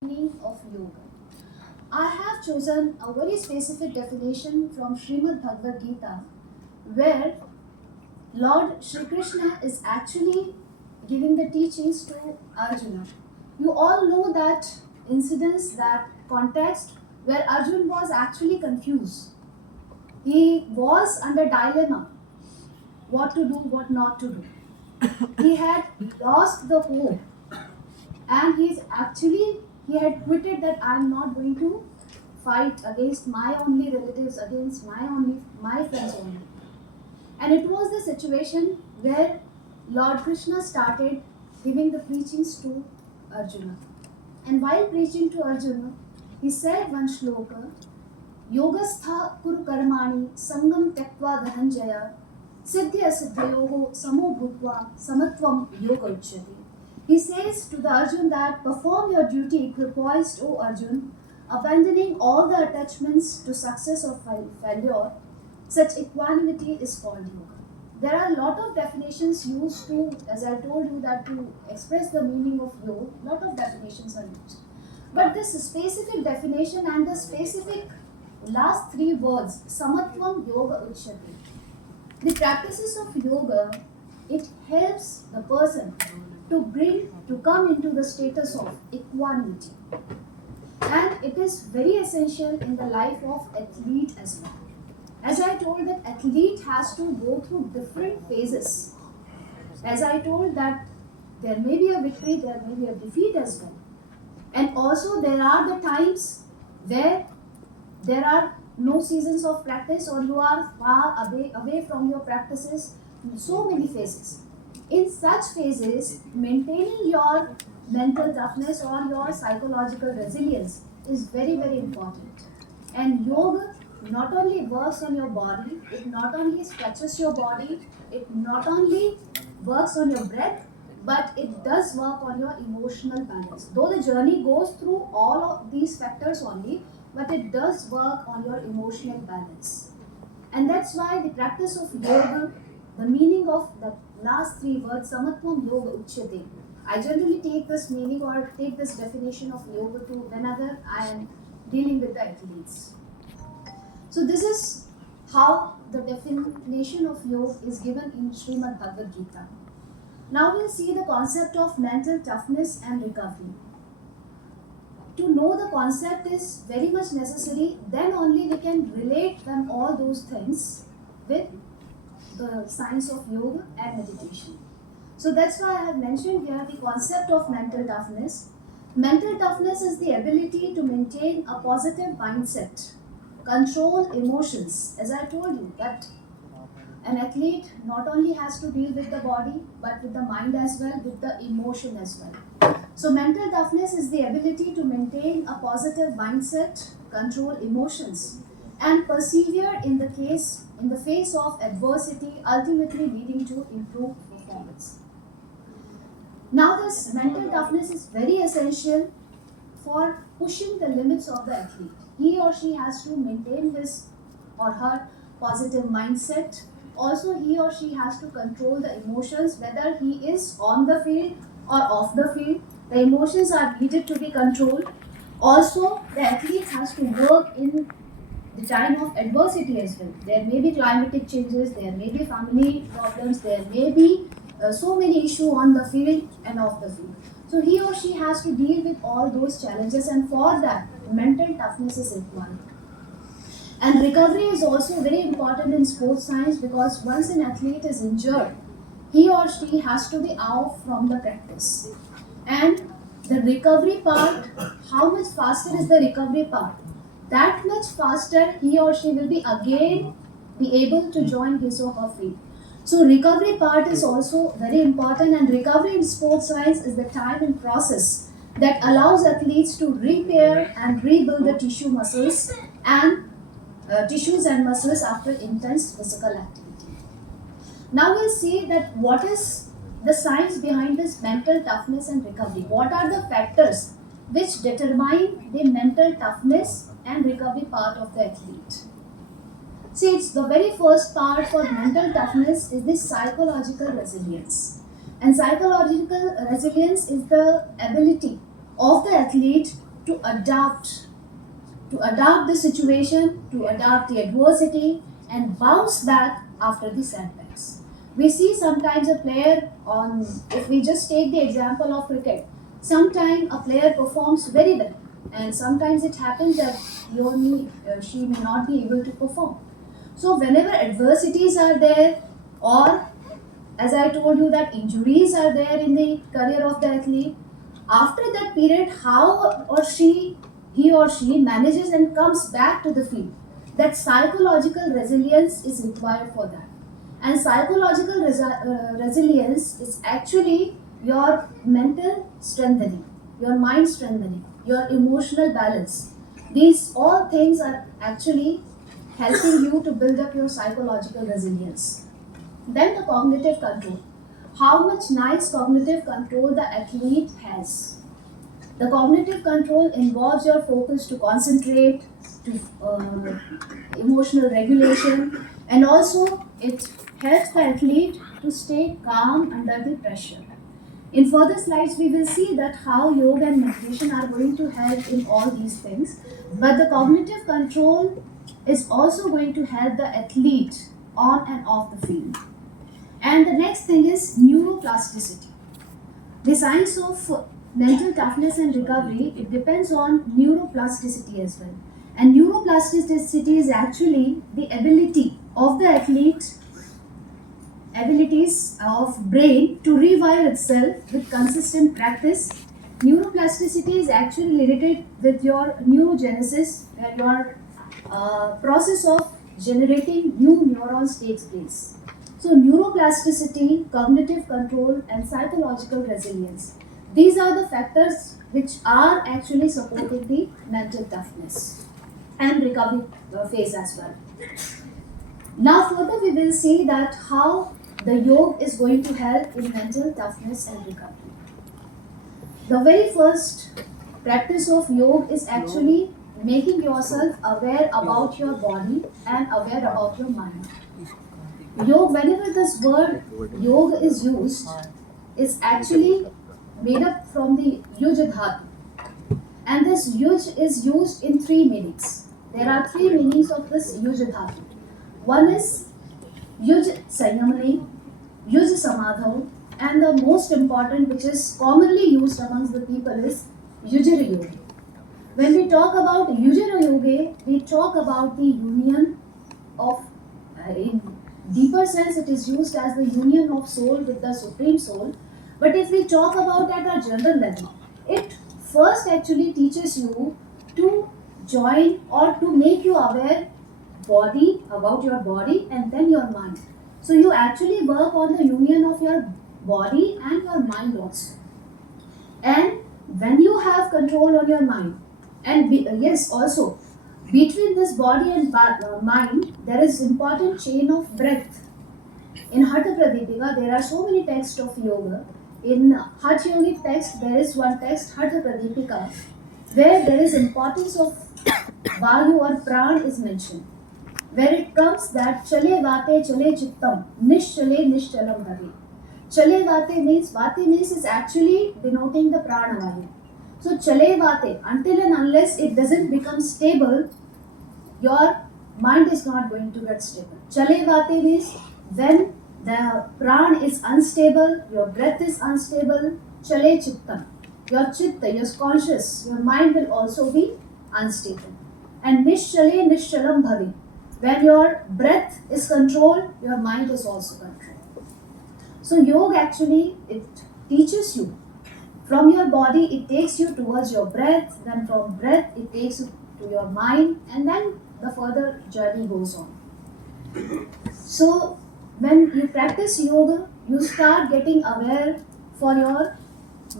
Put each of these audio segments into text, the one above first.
Meaning of yoga. I have chosen a very specific definition from Srimad Bhagavad Gita where Lord Shri Krishna is actually giving the teachings to Arjuna. You all know that incidents, that context where Arjun was actually confused. He was under dilemma what to do, what not to do. He had lost the hope and he had quitted that I'm not going to fight against my only relatives, against my friends only. And it was the situation where Lord Krishna started giving the preachings to Arjuna. And while preaching to Arjuna, he said one shloka, Yogastha kuru karmani sangam tektva dhananjaya siddhya siddhayoho samo bhutva samatvam yoga uchyate. He says to the Arjun that perform your duty equipoised, O Arjun, abandoning all the attachments to success or failure. Such equanimity is called yoga. There are a lot of definitions used to, as I told you, that to express the meaning of yoga, lot of definitions are used. But this specific definition and the specific last three words, samatvam yoga uchyate. The practices of yoga, it helps the person to come into the status of equanimity. And it is very essential in the life of athlete as well. As I told, that athlete has to go through different phases. As I told that there may be a victory, there may be a defeat as well. And also there are the times where there are no seasons of practice or you are far away from your practices, so many phases. In such phases, maintaining your mental toughness or your psychological resilience is very, very important. And yoga not only works on your body, it not only stretches your body, it not only works on your breath, but it does work on your emotional balance. Though the journey goes through all of these factors only, but it does work on your emotional balance. And that's why the practice of yoga, the meaning of the last three words, samatvam yoga uchyate. I generally take this meaning or take this definition of yoga to whenever I am dealing with the athletes. So this is how the definition of yoga is given in Srimad Bhagavad Gita. Now we'll see the concept of mental toughness and recovery. To know the concept is very much necessary, then only we can relate them all those things with the science of yoga and meditation. So that's why I have mentioned here the concept of mental toughness. Mental toughness is the ability to maintain a positive mindset, control emotions. As I told you, that an athlete not only has to deal with the body, but with the mind as well, with the emotion as well. So mental toughness is the ability to maintain a positive mindset, control emotions, and persevere in the face of adversity, ultimately leading to improved performance. Now this mental toughness is very essential for pushing the limits of the athlete. He or she has to maintain his or her positive mindset. Also, he or she has to control the emotions, whether he is on the field or off the field. The emotions are needed to be controlled. Also, the athlete has to work in the time of adversity as well. There may be climatic changes, there may be family problems, there may be so many issues on the field and off the field. So he or she has to deal with all those challenges, and for that, mental toughness is required. And recovery is also very important in sports science, because once an athlete is injured, he or she has to be out from the practice. And the recovery part, how much faster is the recovery part? That much faster he or she will be again be able to join his or her field. So recovery part is also very important, and recovery in sports science is the time and process that allows athletes to repair and rebuild the tissues and muscles after intense physical activity. Now we'll see that what is the science behind this mental toughness and recovery. What are the factors which determine the mental toughness and recovery part of the athlete? See, it's the very first part for mental toughness is the psychological resilience. And psychological resilience is the ability of the athlete to adapt the situation, to adapt the adversity, and bounce back after the setbacks. We see sometimes a player on, if we just take the example of cricket, sometimes a player performs very well, and sometimes it happens that he or she may not be able to perform. So, whenever adversities are there, or as I told you that injuries are there in the career of the athlete, after that period, how or he or she manages and comes back to the field. That psychological resilience is required for that. And psychological resilience is actually your mental strengthening, your mind strengthening, your emotional balance. These all things are actually helping you to build up your psychological resilience. Then the cognitive control. How much nice cognitive control the athlete has. The cognitive control involves your focus to concentrate, to emotional regulation, and also it helps the athlete to stay calm under the pressure. In further slides, we will see that how yoga and meditation are going to help in all these things. But the cognitive control is also going to help the athlete on and off the field. And the next thing is neuroplasticity. The science of mental toughness and recovery, it depends on neuroplasticity as well. And neuroplasticity is actually the ability of the athlete's abilities of brain to rewire itself with consistent practice. Neuroplasticity is actually related with your neurogenesis, where your process of generating new neurons takes place. So, neuroplasticity, cognitive control, and psychological resilience. These are the factors which are actually supporting the mental toughness and recovery phase as well. Now, further, we will see that how the yoga is going to help in mental toughness and recovery. The very first practice of yoga is actually making yourself aware about your body and aware about your mind. Yoga, whenever this word yoga is used, is actually made up from the yuj dhatu. And this yuj is used in three meanings. There are three meanings of this yuj dhatu. One is yuj sanyamani, yuj samadho, and the most important, which is commonly used amongst the people, is yujira yoga. When we talk about yujira yoga, we talk about the union of, in deeper sense, it is used as the union of soul with the supreme soul. But if we talk about at a general level, it first actually teaches you to join or to make you aware body about your body and then your mind. So you actually work on the union of your body and your mind also. And when you have control on your mind, and yes, also between this body and mind, there is important chain of breath. In Hatha Pradipika, there are so many texts of yoga. In Hatha Yogic text, there is one text, Hatha Pradipika, where there is importance of Vayu or Pran is mentioned. Where it comes that Chale Vate Chale Chittam, Nishchale Nishchalam Bhave. Chale Vate means is actually denoting the Prana Vayu. So Chale Vate, until and unless it doesn't become stable, your mind is not going to get stable. Chale Vate means when the pran is unstable, your breath is unstable, chale chittam. Your chitta, your conscious, your mind will also be unstable. And nishchale nishchalam bhavi. When your breath is controlled, your mind is also controlled. So yoga actually, it teaches you. From your body, it takes you towards your breath, then from breath, it takes you to your mind, and then the further journey goes on. So, when you practice yoga, you start getting aware for your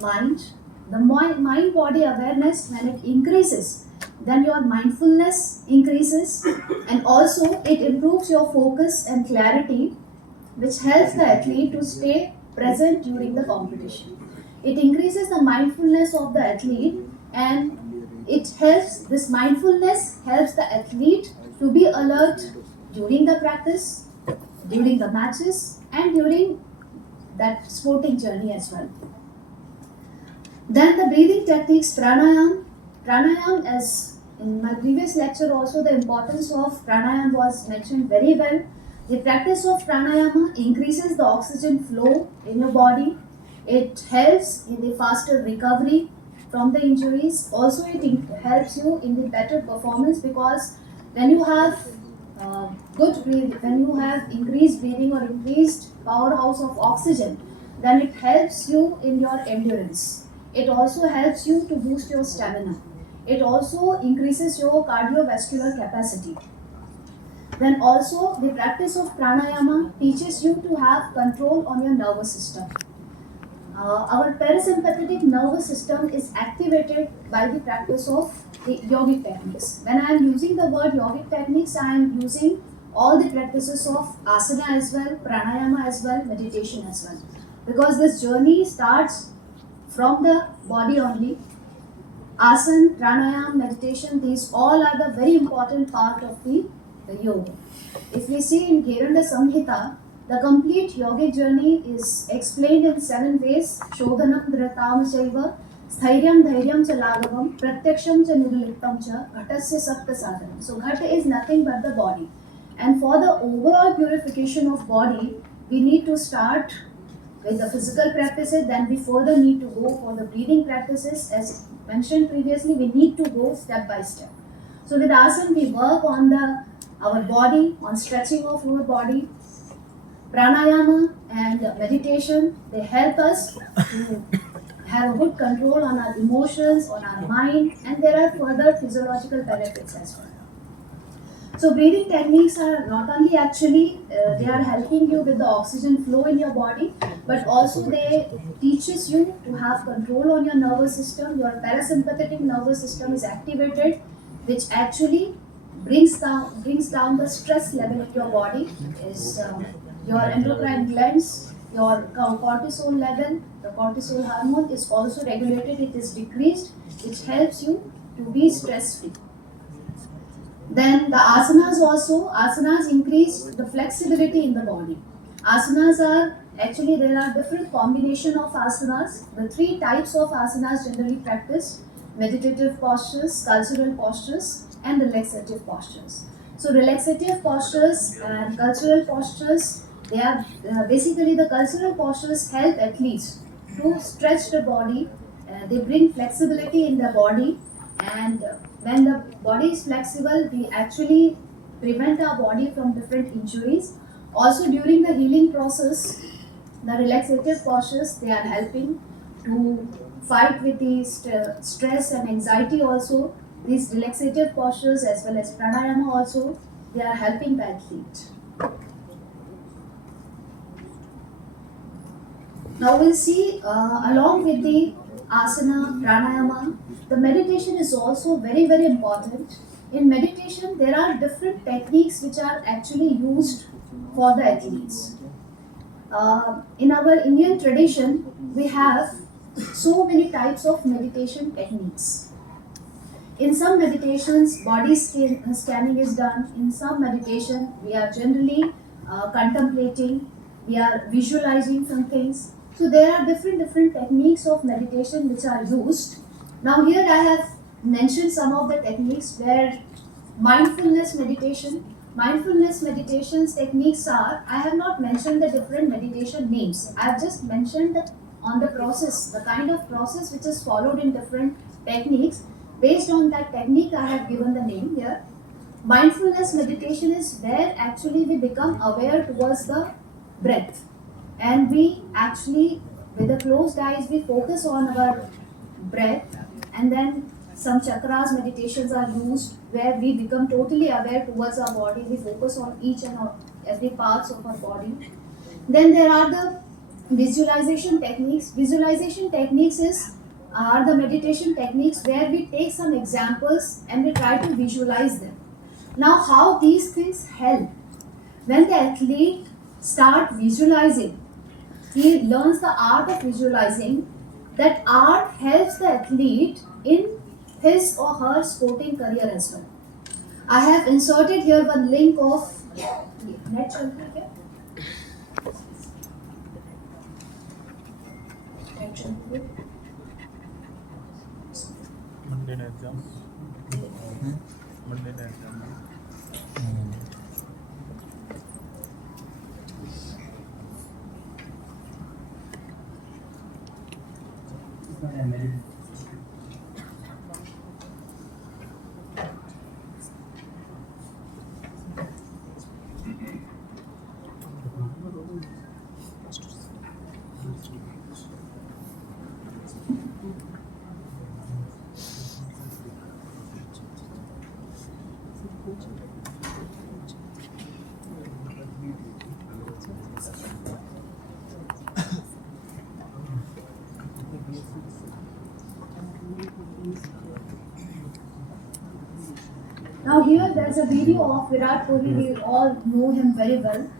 mind. The mind body awareness, when it increases, then your mindfulness increases, and also it improves your focus and clarity, which helps the athlete to stay present during the competition. It increases the mindfulness of the athlete, and this mindfulness helps the athlete to be alert during the practice, during the matches, and during that sporting journey as well. Then the breathing techniques, pranayam. pranayam, as in my previous lecture also, the importance of pranayam was mentioned very well. The practice of pranayama increases the oxygen flow in your body. It helps in the faster recovery from the injuries. Also, helps you in the better performance, because when you have good breathing, when you have increased breathing or increased powerhouse of oxygen, then it helps you in your endurance. It also helps you to boost your stamina. It also increases your cardiovascular capacity. Then also the practice of pranayama teaches you to have control on your nervous system. Our parasympathetic nervous system is activated by the practice of the yogic techniques. When I am using the word yogic techniques, I am using all the practices of asana as well, pranayama as well, meditation as well. Because this journey starts from the body only. Asana, pranayama, meditation, these all are the very important part of the yoga. If we see in Gheranda Samhita, the complete yogic journey is explained in 7 ways. Shodhanam, dhratam chaiva, sthiryam, dhairyam cha laghavam, pratyaksham cha nirliptam cha, ghatasya sapta sadhanam. So ghata is nothing but the body. And for the overall purification of body, we need to start with the physical practices, then we further need to go for the breathing practices. As mentioned previously, we need to go step by step. So with asana, we work on our body, on stretching of our body. Pranayama and meditation, they help us to have a good control on our emotions, on our mind, and there are further physiological benefits as well. So breathing techniques are not only actually they are helping you with the oxygen flow in your body, but also they teaches you to have control on your nervous system. Your parasympathetic nervous system is activated, which actually brings down the stress level in your body. Is your endocrine glands, your cortisol level, the cortisol hormone is also regulated. It is decreased, which helps you to be stress free. Then the asanas increase the flexibility in the body. Asanas are actually, there are different combination of asanas. The 3 types of asanas generally practiced: meditative postures, cultural postures, and relaxative postures. So relaxative postures and cultural postures, they are basically the cultural postures help athletes to stretch the body. They bring flexibility in the body, and when the body is flexible, we actually prevent our body from different injuries. Also during the healing process, the relaxative postures, they are helping to fight with the stress and anxiety. Also these relaxative postures as well as pranayama also, they are helping the athlete. Now we'll see along with the asana, pranayama, the meditation is also very, very important. In meditation, there are different techniques which are actually used for the athletes. In our Indian tradition, we have so many types of meditation techniques. In some meditations, body scanning is done. In some meditation, we are generally contemplating, we are visualizing some things. So there are different techniques of meditation which are used. Now here I have mentioned some of the techniques where mindfulness meditations techniques are, I have not mentioned the different meditation names. I have just mentioned that on the process, the kind of process which is followed in different techniques. Based on that technique, I have given the name here. Mindfulness meditation is where actually we become aware towards the breath, and we actually, with the closed eyes, we focus on our breath, and then some chakras meditations are used where we become totally aware towards our body. We focus on each and every parts of our body. Then there are the visualization techniques. Visualization techniques are the meditation techniques where we take some examples and we try to visualize them. Now, how these things help? When the athlete start visualizing, he learns the art of visualizing. That art helps the athlete in his or her sporting career as well. I have inserted here one link of net चलती है क्या? Net चलती है? Monday night exam. Monday night exam. Now here there's a video of Virat Kohli. We all know him very well.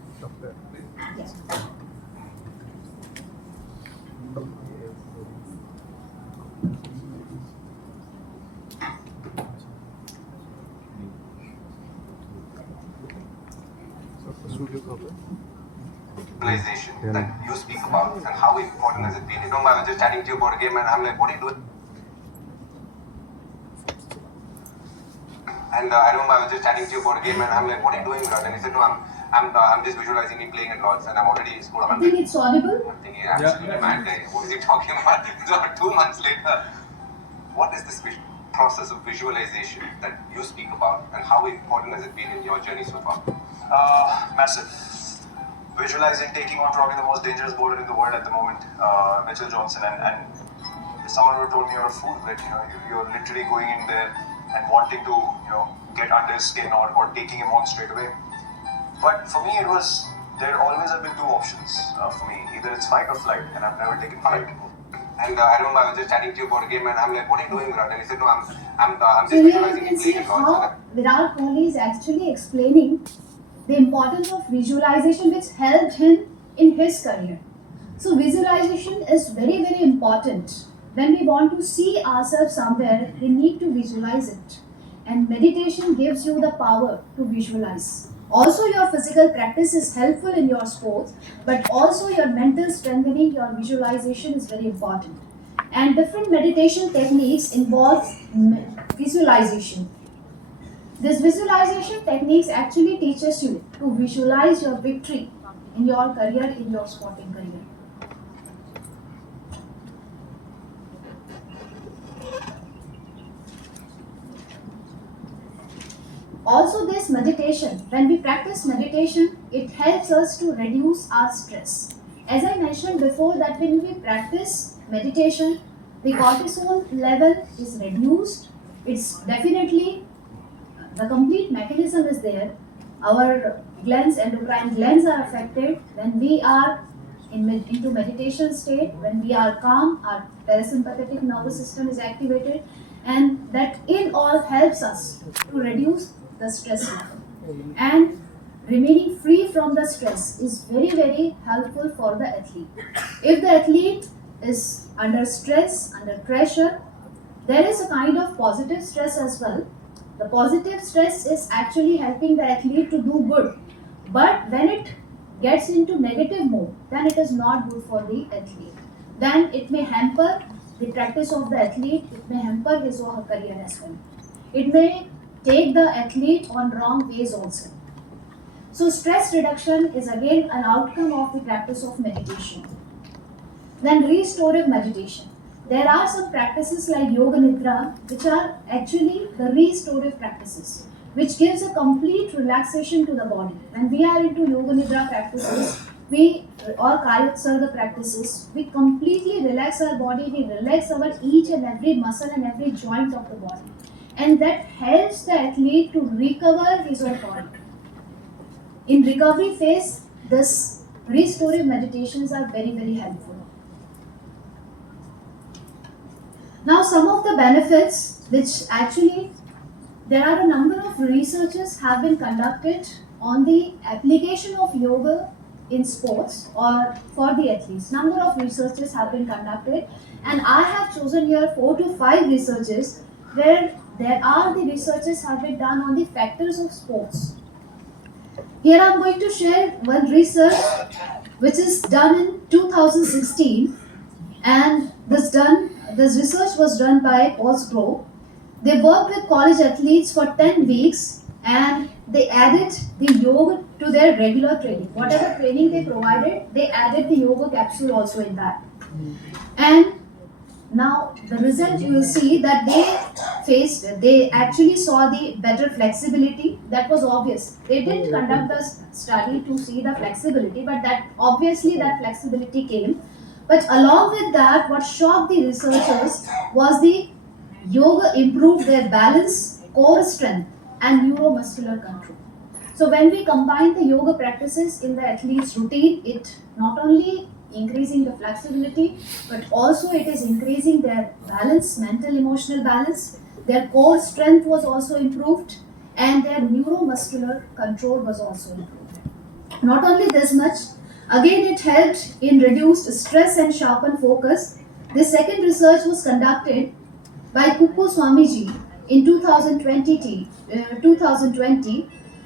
Yeah. Realization that you speak about and how important has it been? You know, I was just chatting to you about a game and I'm like, what are you doing? And I remember I was just chatting to you about a game and I'm like, what are you doing, Virat? And he said, no, I'm just visualizing me playing at Lords and I've already scored I 100. think it's audible. I'm thinking, absolutely mad guy. What is he talking about? So 2 months later, what is this process of visualization that you speak about and how important has it been in your journey so far? Massive. Visualizing taking on probably the most dangerous bowler in the world at the moment, Mitchell Johnson, and someone who told me you're a fool, that you're literally going in there and wanting to get under his skin or taking him on straight away. But for me, there always have been two options for me. Either it's fight or flight, and I've never taken flight. And I remember I was just chatting to you about a game and I'm like, what are you doing, Virat? And he said, no, I'm just So here you visualizing can me see playing at Lords. how Virat Kohli is actually explaining the importance of visualization, which helped him in his career. So visualization is very, very important. When we want to see ourselves somewhere, we need to visualize it. And meditation gives you the power to visualize. Also, your physical practice is helpful in your sports, but also your mental strengthening, your visualization is very important. And different meditation techniques involve visualization. This visualization techniques actually teaches you to visualize your victory in your career, in your sporting career. Also, this meditation, when we practice meditation, it helps us to reduce our stress. As I mentioned before, that when we practice meditation, the cortisol level is reduced. It's definitely, the complete mechanism is there. Our glands, endocrine glands are affected. When we are into meditation state, when we are calm, our parasympathetic nervous system is activated, and that in all helps us to reduce the stress level. And remaining free from the stress is very, very helpful for the athlete. If the athlete is under stress, under pressure, there is a kind of positive stress as well. The positive stress is actually helping the athlete to do good. But when it gets into negative mode, then it is not good for the athlete. Then it may hamper the practice of the athlete, it may hamper his or her career as well. It may take the athlete on wrong ways also. So stress reduction is again an outcome of the practice of meditation. Then restorative meditation. There are some practices like Yoga Nidra which are actually the restorative practices, which gives a complete relaxation to the body. When we are into Yoga Nidra practices, or Kaya Utsarga practices, we completely relax our body, we relax our each and every muscle and every joint of the body. And that helps the athlete to recover his own body. In recovery phase, this restorative meditations are very, very helpful. Now, some of the benefits, which actually there are a number of researches have been conducted on the application of yoga in sports or for the athletes. Number of researches have been conducted, and I have chosen here 4 to 5 researches where the researches have been done on the factors of sports. Here I am going to share one research which is done in 2016, and this research was done by Cosgrove, They worked with college athletes for 10 weeks and they added the yoga to their regular training. Whatever training they provided, they added the yoga capsule also in that. And now the result you will see that they actually saw the better flexibility. That was obvious. They didn't conduct the study to see the flexibility, but that obviously that flexibility came. But along with that, what shocked the researchers was the yoga improved their balance, core strength, and neuromuscular control. So when we combine the yoga practices in the athlete's routine, it not only increasing the flexibility, but also it is increasing their balance, mental emotional balance. Their core strength was also improved, and their neuromuscular control was also improved. Not only this much, again it helped in reduced stress and sharpened focus. The second research was conducted by Kuku Swamiji in 2020,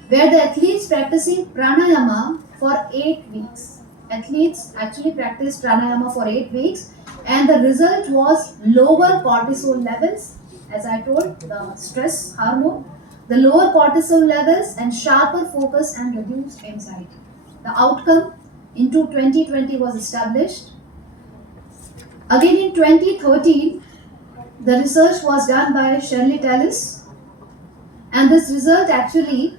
where the athletes practicing pranayama for 8 weeks. Athletes actually practiced pranayama for 8 weeks, and the result was lower cortisol levels, as I told, the stress hormone, the lower cortisol levels, and sharper focus and reduced anxiety. The outcome into 2020 was established. Again in 2013, the research was done by Shirley Tallis, and this result actually,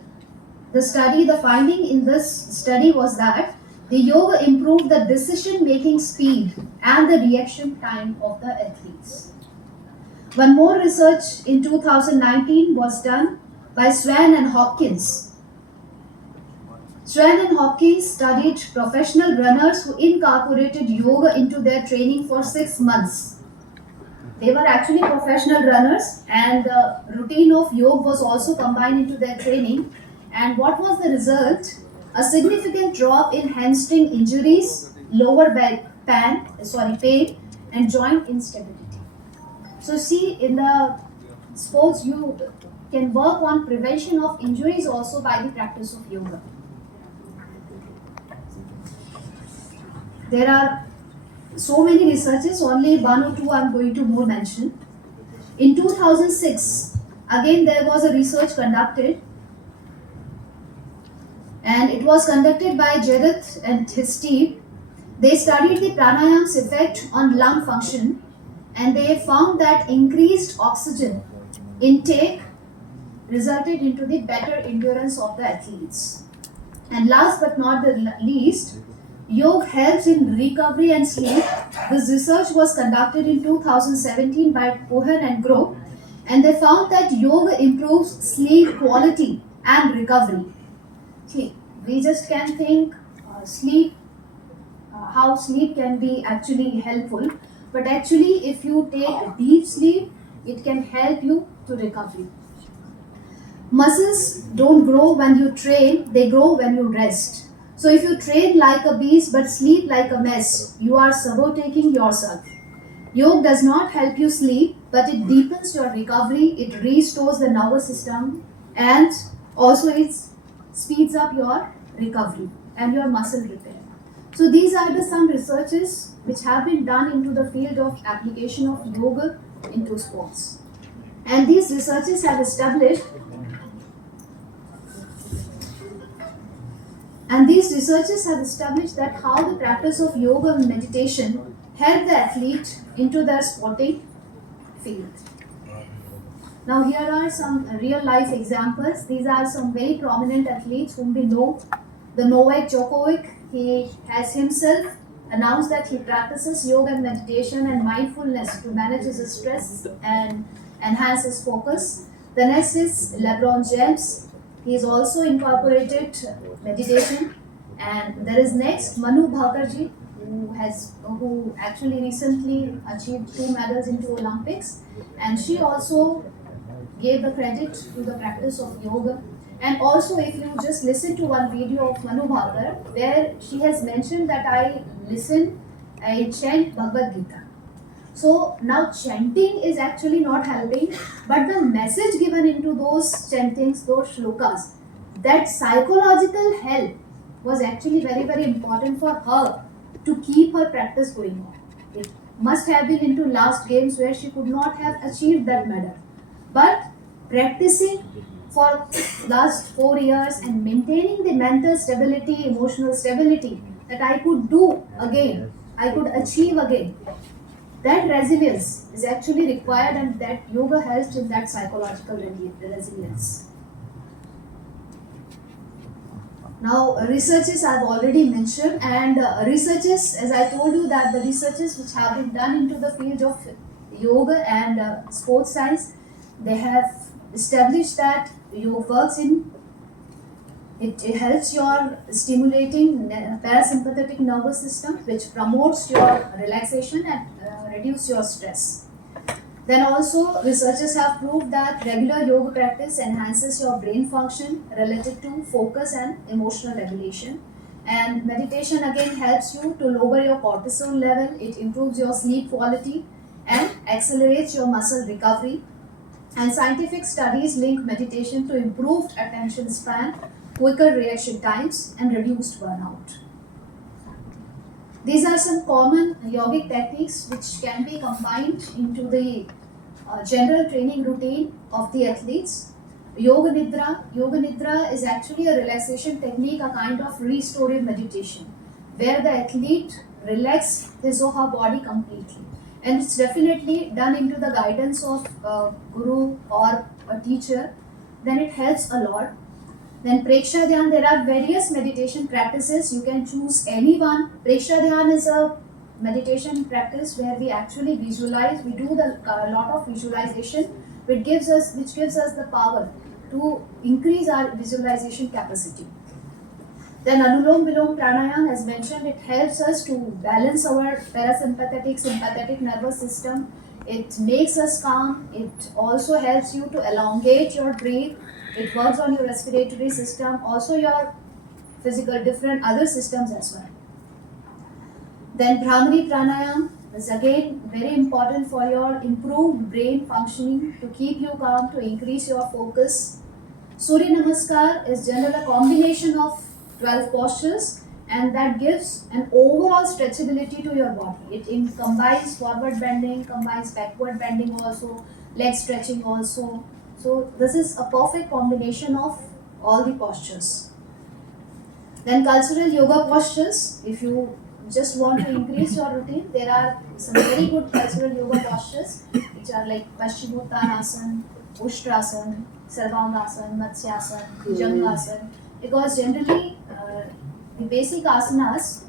the finding in this study was that the yoga improved the decision making speed and the reaction time of the athletes. One more research in 2019 was done by Swan and Hopkins. Swan and Hopkins studied professional runners who incorporated yoga into their training for 6 months. They were actually professional runners, and the routine of yoga was also combined into their training. And what was the result? A significant drop in hamstring injuries, lower back pain, and joint instability. So see, in the sports, you can work on prevention of injuries also by the practice of yoga. There are so many researches, only one or two I'm going to more mention. In 2006, again there was a research conducted, and it was conducted by Jareth and his team. They studied the pranayam's effect on lung function, and they found that increased oxygen intake resulted into the better endurance of the athletes. And last but not the least, yoga helps in recovery and sleep. This research was conducted in 2017 by Cohen and group, and they found that yoga improves sleep quality and recovery. See, we just can think how sleep can be actually helpful, but actually, if you take deep sleep, it can help you to recovery. Muscles don't grow when you train, they grow when you rest. So if you train like a beast but sleep like a mess, you are sabotaging yourself. Yoga does not help you sleep, but it deepens your recovery, it restores the nervous system, and also it speeds up your recovery and your muscle repair. So these are the some researches which have been done into the field of application of yoga into sports. And these researches have established that how the practice of yoga and meditation help the athlete into their sporting field. Now here are some real life examples. These are some very prominent athletes whom we know. The Novak Djokovic, he has himself announced that he practices yoga and meditation and mindfulness to manage his stress and enhance his focus. The next is LeBron James. He has also incorporated meditation. And there is next Manu Bhakarji, who actually recently achieved 2 medals into Olympics, and she also gave the credit to the practice of yoga. And also, if you just listen to one video of Manu Bhakar, where she has mentioned that I chant Bhagavad Gita. So now chanting is actually not helping, but the message given into those chantings, those shlokas, that psychological help was actually very, very important for her to keep her practice going on. It must have been into last games where she could not have achieved that medal. But practicing for last 4 years and maintaining the mental stability, emotional stability, that I could do again, I could achieve again, that resilience is actually required, and that yoga helps in that psychological resilience. Now, researches I've already mentioned, and researches, as I told you, that the researches which have been done into the field of yoga and sports science, they have established that yoga works in, it helps your stimulating parasympathetic nervous system, which promotes your relaxation and reduce your stress. Then also, researchers have proved that regular yoga practice enhances your brain function related to focus and emotional regulation. And meditation again helps you to lower your cortisol level, it improves your sleep quality and accelerates your muscle recovery. And scientific studies link meditation to improved attention span, quicker reaction times, and reduced burnout. These are some common yogic techniques which can be combined into the general training routine of the athletes. Yoga Nidra. Yoga Nidra is actually a relaxation technique, a kind of restorative meditation, where the athlete relaxes his or her body completely. And it's definitely done into the guidance of a guru or a teacher, then it helps a lot. Then Preksha Dhyan, there are various meditation practices. You can choose any one. Preksha Dhyan is a meditation practice where we actually visualize. We do a lot of visualization, which gives us the power to increase our visualization capacity. Then Anulom Vilom Pranayam, as mentioned, it helps us to balance our parasympathetic, sympathetic nervous system. It makes us calm. It also helps you to elongate your breath. It works on your respiratory system, also your physical, different other systems as well. Then Brahmari Pranayam is again very important for your improved brain functioning, to keep you calm, to increase your focus. Surya Namaskar is generally a combination of 12 postures, and that gives an overall stretchability to your body. It combines forward bending, combines backward bending also, leg stretching also. So this is a perfect combination of all the postures. Then cultural yoga postures. If you just want to increase your routine, there are some very good cultural yoga postures, which are like Paschimottanasana, Ushtrasana, Sarvangasana, Matsyasana, Bhujangasana. Because generally, the basic asanas,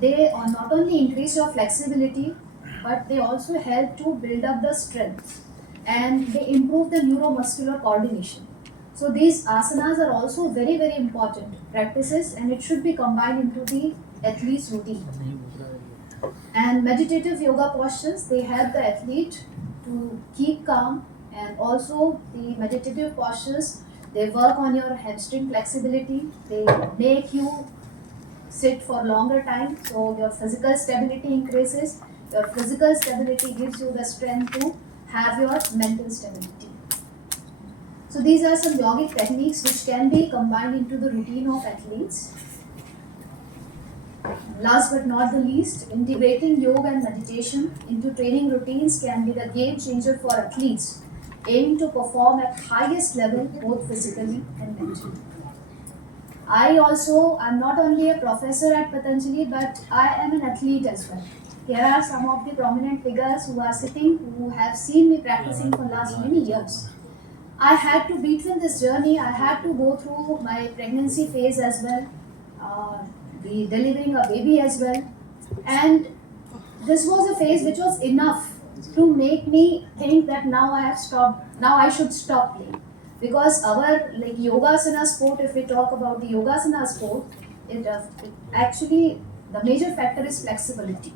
they not only increase your flexibility, but they also help to build up the strength, and they improve the neuromuscular coordination. So these asanas are also very, very important practices, and it should be combined into the athlete's routine. And meditative yoga postures, they help the athlete to keep calm, and also the meditative postures, they work on your hamstring flexibility, they make you sit for longer time, so your physical stability increases. Your physical stability gives you the strength to have your mental stability. So these are some yogic techniques which can be combined into the routine of athletes. Last but not the least, integrating yoga and meditation into training routines can be the game changer for athletes aiming to perform at highest level both physically and mentally. I also am not only a professor at Patanjali, but I am an athlete as well. Here are some of the prominent figures who are sitting, who have seen me practicing for last many years. I had to, between this journey, I had to go through my pregnancy phase as well, the delivering a baby as well, and this was a phase which was enough to make me think that now I should stop playing. Because our like yogasana sport, if we talk about the yogasana sport, it actually the major factor is flexibility.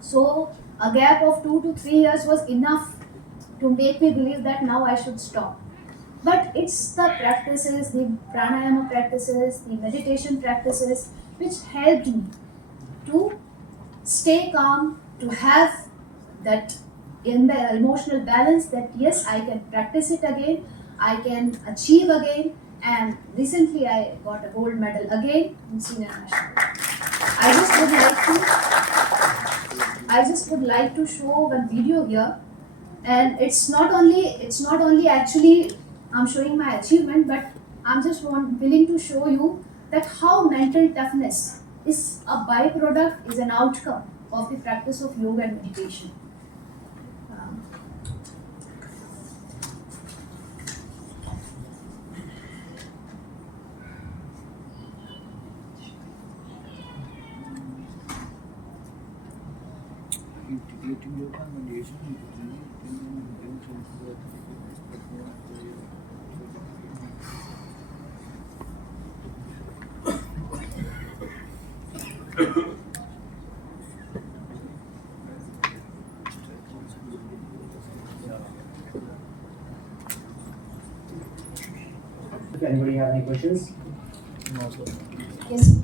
So a gap of 2 to 3 years was enough to make me believe that now I should stop. But it's the practices, the pranayama practices, the meditation practices, which helped me to stay calm, to have that in the emotional balance, that yes, I can practice it again, I can achieve again, and recently I got a gold medal again in senior national. I just would like to show one video here And it's not only actually I'm showing my achievement, but I'm just willing to show you that how mental toughness is a byproduct, is an outcome of the practice of yoga and meditation. Um, If anybody have any questions? yes.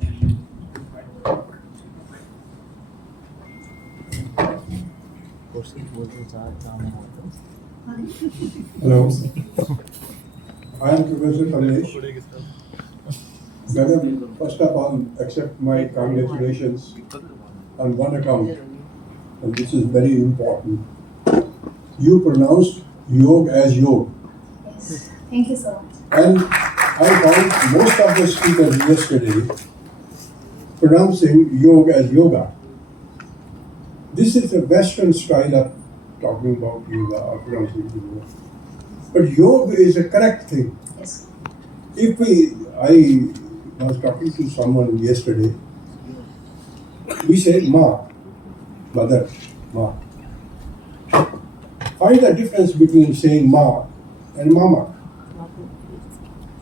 Hello, I am Professor Kamlesh. Madam, first of all, accept my congratulations on one account, and this is very important. You pronounced yog as yog, Yes. Thank you so much. and I found most of the speakers yesterday pronouncing yog as yoga. This is a Western style of talking about yoga or pronouncing yoga. But yoga is a correct thing. Yes. I was talking to someone yesterday. We say ma, mother, ma. Find the difference between saying ma and mama.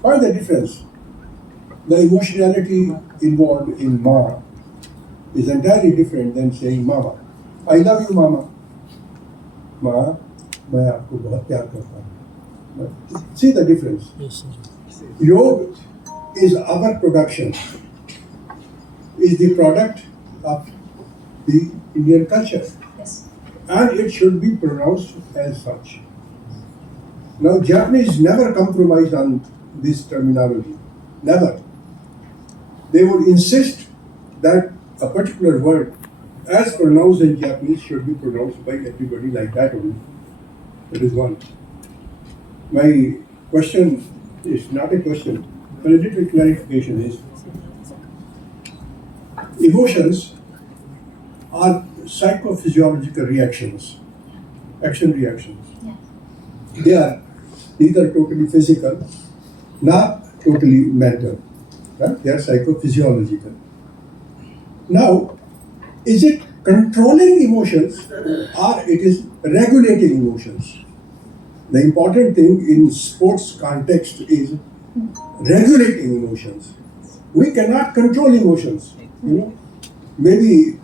Find the difference. The emotionality involved in ma is entirely different than saying mama. I love you, mama. Ma, मैं आपको बहुत प्यार करता हूँ. See the difference. Yoga is our production, is the product of the Indian culture, Yes. and it should be pronounced as such. Now, Japanese never compromise on this terminology, never. They would insist that a particular word, as pronounced in Japanese, should be pronounced by everybody like that only. That is one. My question is not a question, but a little clarification is, emotions are psychophysiological reactions, action reactions. Yeah. They are neither totally physical nor totally mental. Right? They are psychophysiological. Now, is it controlling emotions or it is regulating emotions? The important thing in sports context is regulating emotions. We cannot control emotions. You know, maybe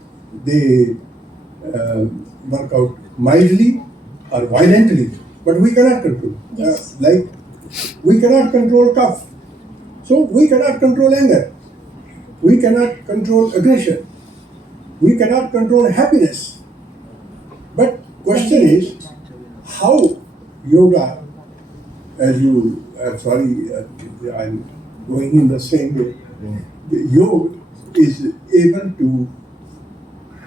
they work out mildly or violently, but we cannot control. Yes. Like we cannot control cough, so we cannot control anger. We cannot control aggression. We cannot control happiness. But question is how yoga, as you, I'm going in the same way. The yoga is able to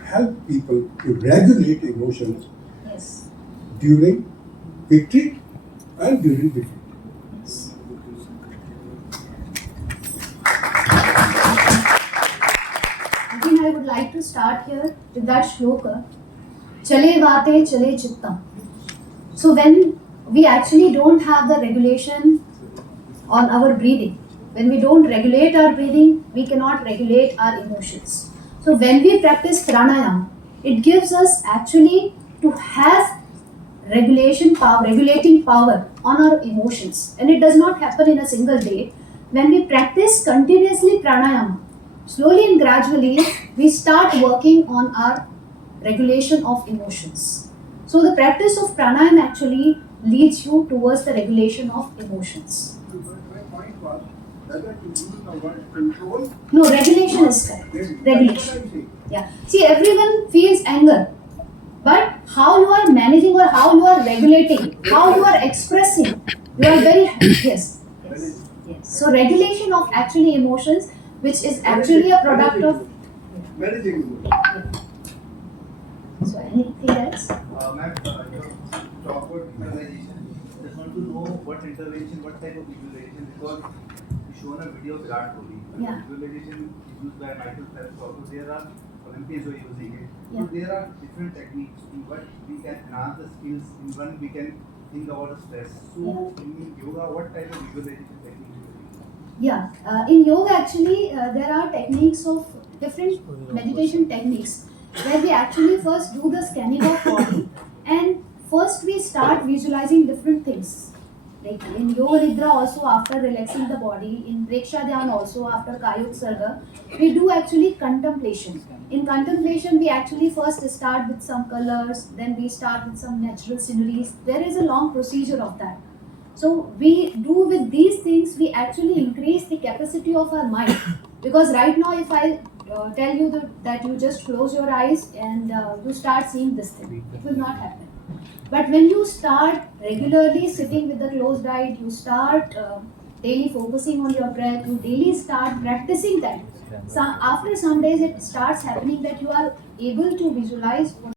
help people to regulate emotions Yes. during victory and during defeat. Yes. Again, I would like to start here with that shloka, Chale Vate Chale Chittam. So when we actually don't have the regulation on our breathing, when we don't regulate our breathing, we cannot regulate our emotions. So when we practice pranayama, it gives us actually to have regulating power on our emotions, and it does not happen in a single day. When we practice continuously pranayama, slowly and gradually we start working on our regulation of emotions. So the practice of pranayama actually leads you towards the regulation of emotions. My point was whether to use the word control. No, regulation is correct. Regulation. Yeah. See, everyone feels anger, but how you are managing or how you are regulating, how you are expressing, you are very yes. So regulation of actually emotions, which is actually a product of. Managing. So anything else? Ma'am, talk about visualization, just want to know what intervention, what type of visualization, because you shown a video of Virat Kohli. Yeah. Visualization is used by Michael Phelps also. There are Olympians who are using it. Yeah. So there are different techniques in what we can enhance the skills. In one we can think about the stress. So in yoga, what type of visualization techniques you use? Yeah, in yoga actually there are techniques of different meditation techniques where we actually first do the scanning of body and first we start visualizing different things. Like in Yoga Nidra also after relaxing the body, in Preksha Dhyan also after Kayut Sarga, we do actually contemplation. In contemplation we actually first start with some colors, then we start with some natural sceneries. There is a long procedure of that. So we do with these things, we actually increase the capacity of our mind. Because right now, if I tell you that you just close your eyes and you start seeing this thing, it will not happen. But when you start regularly sitting with the closed eye, you start daily focusing on your breath, you daily start practicing that. So after some days, it starts happening that you are able to visualize what